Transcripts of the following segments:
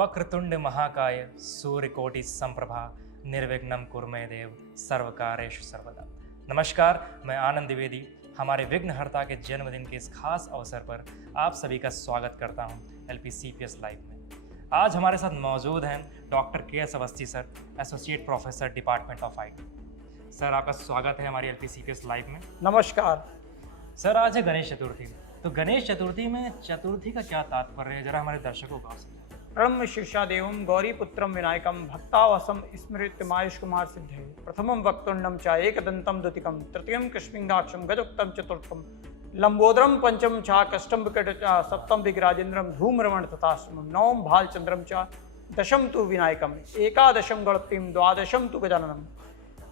वक्रतुंड महाकाय सूर्यकोटि संप्रभा निर्विघ्नं कुरुमे देव सर्वकार्येषु सर्वदा। नमस्कार, मैं आनंद द्विवेदी हमारे विघ्नहर्ता के जन्मदिन के इस खास अवसर पर आप सभी का स्वागत करता हूं LPCPS लाइव में। आज हमारे साथ मौजूद हैं doctor KS Awasthi sir, associate professor department of IT। Sir, आपका स्वागत है हमारी LPCPS लाइव में। नमस्कार सर, आज है गणेश चतुर्थी, तो गणेश चतुर्थी में चतुर्थी का क्या तात्पर्य है, जरा हमारे दर्शकों को आप ब्रह्म शीर्षादेवं गौरीपुत्रं विनायकं भक्तावसं स्मृत्यमायुष कुमार सिद्धे प्रथमं वक्तुंडं च एकदन्तं द्वितीयं तृतीयं कृष्णिंगाक्षं गजोक्तं चतुर्थं लंबोदरं पंचम च कष्टं विकट च सप्तम विग्राजेन्द्रं धूम्रमण तथाश्रमं नवम भालचंद्रम च दशम तु विनायकम एकादशम गणपतिम द्वादशम तु गजाननम।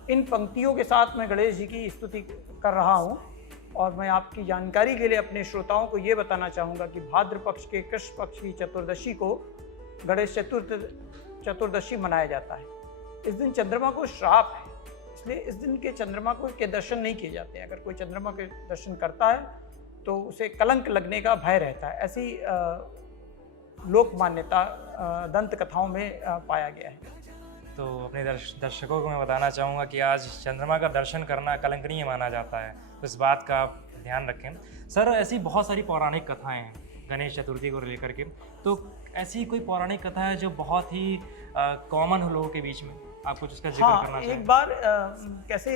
इन पंक्तियों के साथ मैं गणेश जी की स्तुति कर रहा हूँ और मैं आपकी जानकारी के लिए अपने श्रोताओं को ये बताना चाहूँगा कि भाद्र पक्ष के कृष्ण पक्ष की चतुर्दशी को गणेश चतुर्दशी मनाया जाता है। इस दिन चंद्रमा को श्राप है, इसलिए इस दिन के चंद्रमा को के दर्शन नहीं किए जाते हैं। अगर कोई चंद्रमा के दर्शन करता है तो उसे कलंक लगने का भय रहता है, ऐसी लोक मान्यता दंत कथाओं में पाया गया है। तो अपने दर्शकों को मैं बताना चाहूँगा कि आज चंद्रमा का दर्शन करना कलंकनीय माना जाता है, तो इस बात का आप ध्यान रखें। सर, ऐसी बहुत सारी पौराणिक कथाएं हैं गणेश चतुर्थी को लेकर के, तो ऐसी कोई पौराणिक कथा है जो बहुत ही कॉमन हो लोगों के बीच में, आप कुछ उसका जिक्र करना चाहें? एक बार कैसे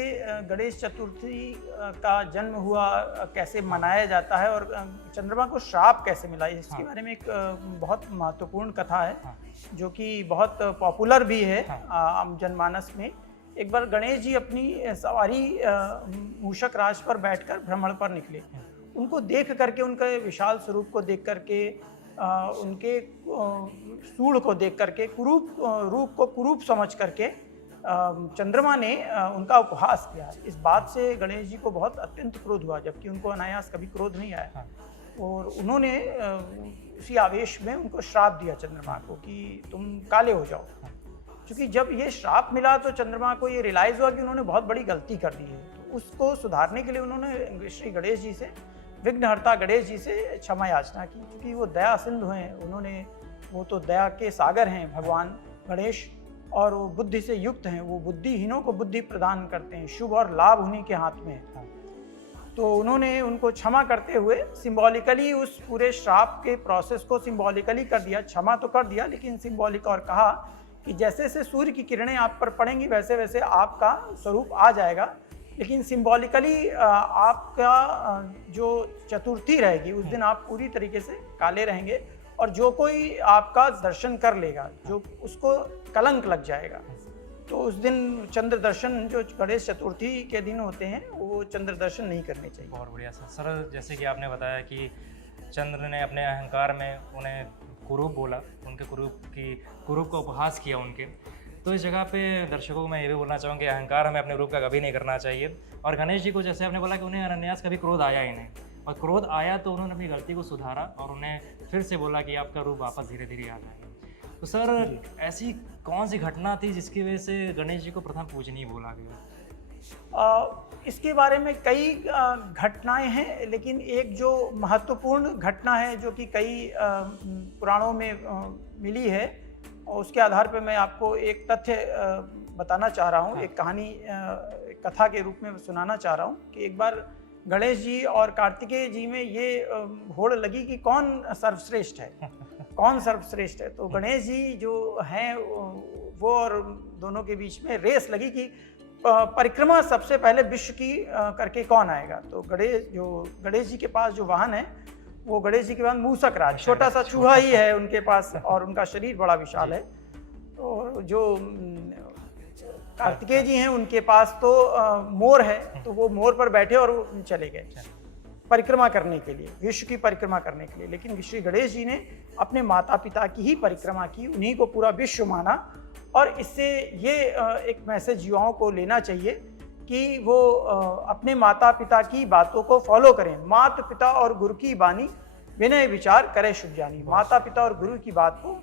गणेश चतुर्थी का जन्म हुआ, कैसे मनाया जाता है और चंद्रमा को श्राप कैसे मिला, इसके बारे में एक बहुत महत्वपूर्ण कथा है जो कि बहुत पॉपुलर भी है आम जनमानस में। एक बार गणेश जी अपनी सवारी मूषक राज पर बैठकर भ्रमण पर निकले। उनको देख करके, उनके विशाल स्वरूप को देख करके, उनके सूढ़ को देख करके, रूप को कुरूप समझ करके चंद्रमा ने उनका उपहास किया। इस बात से गणेश जी को बहुत अत्यंत क्रोध हुआ, जबकि उनको अनायास कभी क्रोध नहीं आया। और उन्होंने उसी आवेश में उनको श्राप दिया चंद्रमा को कि तुम काले हो जाओ। क्योंकि जब ये श्राप मिला तो चंद्रमा को ये रियलाइज़ हुआ कि उन्होंने बहुत बड़ी गलती कर दी है। तो उसको सुधारने के लिए उन्होंने श्री गणेश जी से, विघ्नहर्ता गणेश जी से क्षमा याचना की, क्योंकि वो दया सिंधु हैं। वो तो दया के सागर हैं भगवान गणेश, और वो बुद्धि से युक्त हैं। वो बुद्धिहीनों को बुद्धि प्रदान करते हैं, शुभ और लाभ उन्हीं के हाथ में है। तो उन्होंने उनको क्षमा करते हुए सिंबॉलिकली उस पूरे श्राप के प्रोसेस को सिंबॉलिकली कर दिया। क्षमा तो कर दिया, लेकिन सिंबॉलिक, और कहा कि जैसे जैसे सूर्य की किरणें आप पर पड़ेंगी वैसे वैसे आपका स्वरूप आ जाएगा, लेकिन सिंबॉलिकली आपका जो चतुर्थी रहेगी उस दिन आप पूरी तरीके से काले रहेंगे, और जो कोई आपका दर्शन कर लेगा जो उसको कलंक लग जाएगा। तो उस दिन चंद्र दर्शन, जो गणेश चतुर्थी के दिन होते हैं, वो चंद्र दर्शन नहीं करने चाहिए। बहुत बढ़िया सर, जैसे कि आपने बताया कि चंद्र ने अपने अहंकार में उन्हें कुरूप बोला, उनके कुरूप का उपहास किया उनके। तो इस जगह पे दर्शकों को मैं ये भी बोलना चाहूँगा कि अहंकार हमें अपने रूप का कभी नहीं करना चाहिए। और गणेश जी को जैसे आपने बोला कि उन्हें अनायास कभी क्रोध आया ही नहीं, और क्रोध आया तो उन्होंने अपनी गलती को सुधारा और उन्हें फिर से बोला कि आपका रूप वापस धीरे धीरे आ जाएगा। तो सर, ऐसी कौन सी घटना थी जिसकी वजह से गणेश जी को प्रथम पूजनीय बोला गया? इसके बारे में कई घटनाएं हैं, लेकिन एक जो महत्वपूर्ण घटना है जो कि कई पुराणों में मिली है, और उसके आधार पर मैं आपको एक तथ्य बताना चाह रहा हूँ। एक कहानी, एक कथा के रूप में सुनाना चाह रहा हूँ कि एक बार गणेश जी और कार्तिकेय जी में ये होड़ लगी कि कौन सर्वश्रेष्ठ है, कौन सर्वश्रेष्ठ है। तो गणेश जी जो हैं वो और दोनों के बीच में रेस लगी कि परिक्रमा सबसे पहले विश्व की करके कौन आएगा। तो गणेश जी के पास जो वाहन है, वो गणेश जी के पास मूषक राज, छोटा सा चूहा ही है उनके पास, और उनका शरीर बड़ा विशाल है। तो जो कार्तिकेय जी हैं उनके पास तो मोर है, तो वो मोर पर बैठे और वो चले गए परिक्रमा करने के लिए, विश्व की परिक्रमा करने के लिए। लेकिन श्री गणेश जी ने अपने माता पिता की ही परिक्रमा की, उन्हीं को पूरा विश्व माना। और इससे ये एक मैसेज युवाओं को लेना चाहिए कि वो अपने माता पिता की बातों को फॉलो करें। माता पिता और गुरु की बानी, विनय विचार करे शुभ जानी। माता पिता और गुरु की बात को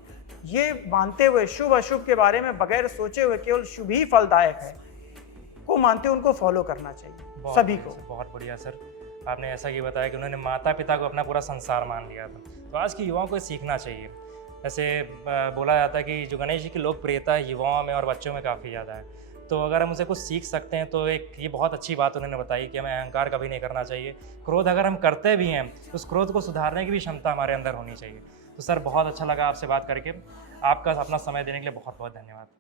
ये मानते हुए, शुभ अशुभ के बारे में बगैर सोचे हुए, केवल शुभ ही फलदायक है को मानते हुए उनको फॉलो करना चाहिए सभी को। बहुत बढ़िया सर, आपने ऐसा कि बताया कि उन्होंने माता पिता को अपना पूरा संसार मान लिया था। तो आज के युवाओं को सीखना चाहिए ऐसे बोला जाता है कि जो गणेश जी की लोकप्रियता है युवाओं में और बच्चों में काफ़ी ज़्यादा है। तो अगर हम उसे कुछ सीख सकते हैं तो एक ये बहुत अच्छी बात उन्होंने बताई कि हमें अहंकार कभी नहीं करना चाहिए। क्रोध अगर हम करते भी हैं, तो उस क्रोध को सुधारने की भी क्षमता हमारे अंदर होनी चाहिए। तो सर बहुत अच्छा लगा आपसे बात करके। आपका अपना समय देने के लिए बहुत-बहुत धन्यवाद।